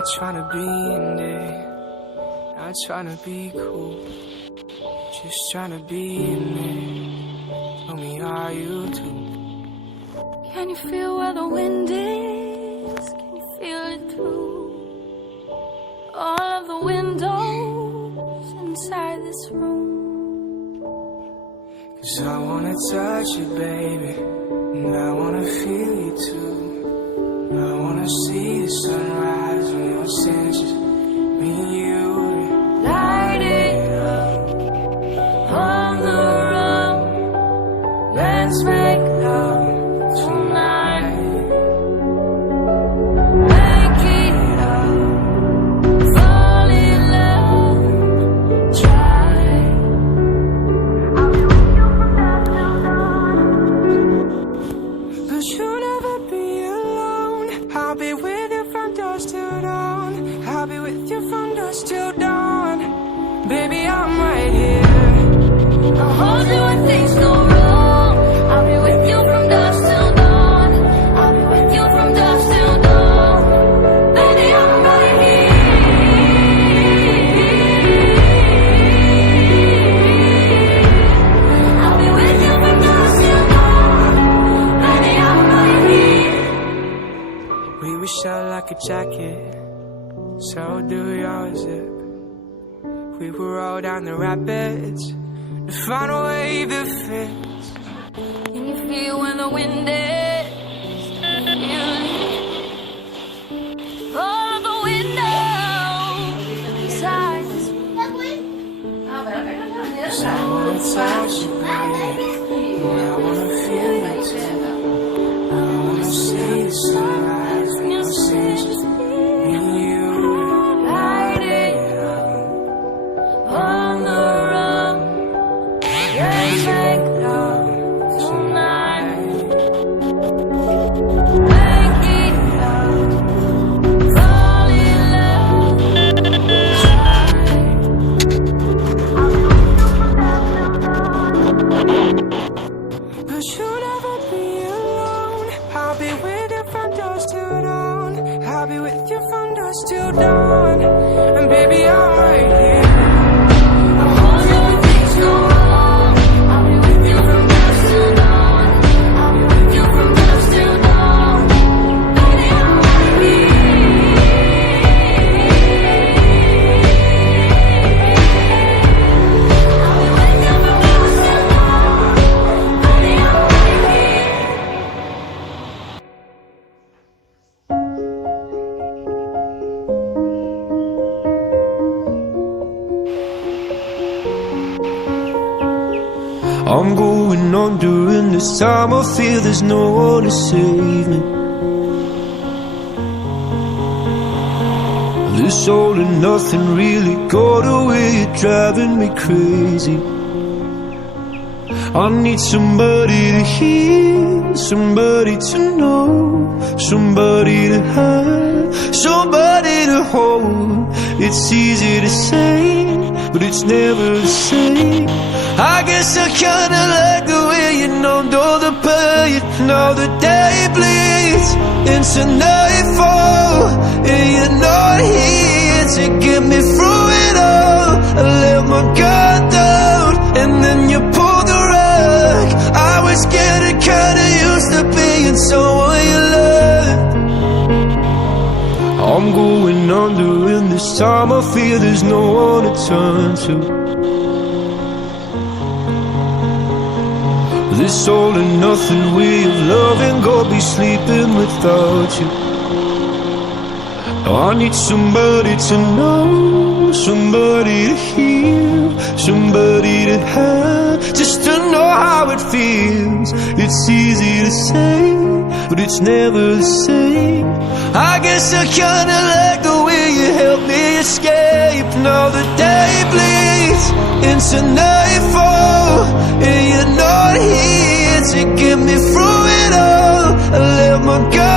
Not tryna be in there, not tryna be cool, just tryna be in there. Tell me, are you too? Can you feel where the wind is? Can you feel it through all of the windows inside this room? 'Cause I wanna touch you, baby, and I wanna feel you too. I wanna see the sunrise on your senses, me and you. Light it up on the run. Let's make love tonight. Make it up, fall in love, try. I'll be with you from dusk till dawn. But you'll never be alone. I'll be with you from dusk till dawn. I'll be with you from dusk till dawn. Baby, I'm right here. I'll hold you when things go wrong. I'll be with you from dusk till dawn. I'll be with you from dusk till dawn. Baby, I'm right here. I'll be with you from dusk till dawn. Baby, I'm right here. We wish out like a jacket, so do yours, zip. We will roll down the rapids to find a wave that fits. Can you feel when the wind is? Feel it. All of the windows inside this room. 'Cause I wanna touch you, baby, and I wanna feel you too. I wanna see the sunrise on your senses, me and you. Light it on the run. Let's make love tonight. Make it up, fall in love, try. I'll be with you from dusk till dawn. But you'll never be alone. I'll be with you from dusk till dawn. I'll be with you from dusk till dawn. And baby, I'm right here. I'll hold you when things go wrong. I'll be with you from dusk till dawn. I'll be with you from dusk till dawn. Baby, I'm right here. I'll be with you from dusk till dawn. Baby, I'm right here. I'm going on during this time. I feel there's no one to save me. This all and nothing really got away, you're driving me crazy. I need somebody to hear, somebody to know, somebody to have, somebody to hold. It's easy to say, but it's never the same. I guess I kinda like the way you numbed all the pain. Now the day bleeds into nightfall, and you're not here to get me through it all. I let my guard down, and then you pulled the rug. I was getting kinda used to being someone you loved. I'm going under, and this time I feel there's no one to turn to. This all and nothing way of loving, gonna be sleeping without you. I need somebody to know, somebody to hear, somebody to have, just to know how it feels. It's easy to say, but it's never the same. I guess I kinda like the way you help me escape. Now the day bleeds into nightfall, and you're not here to get me through it all. I let my guard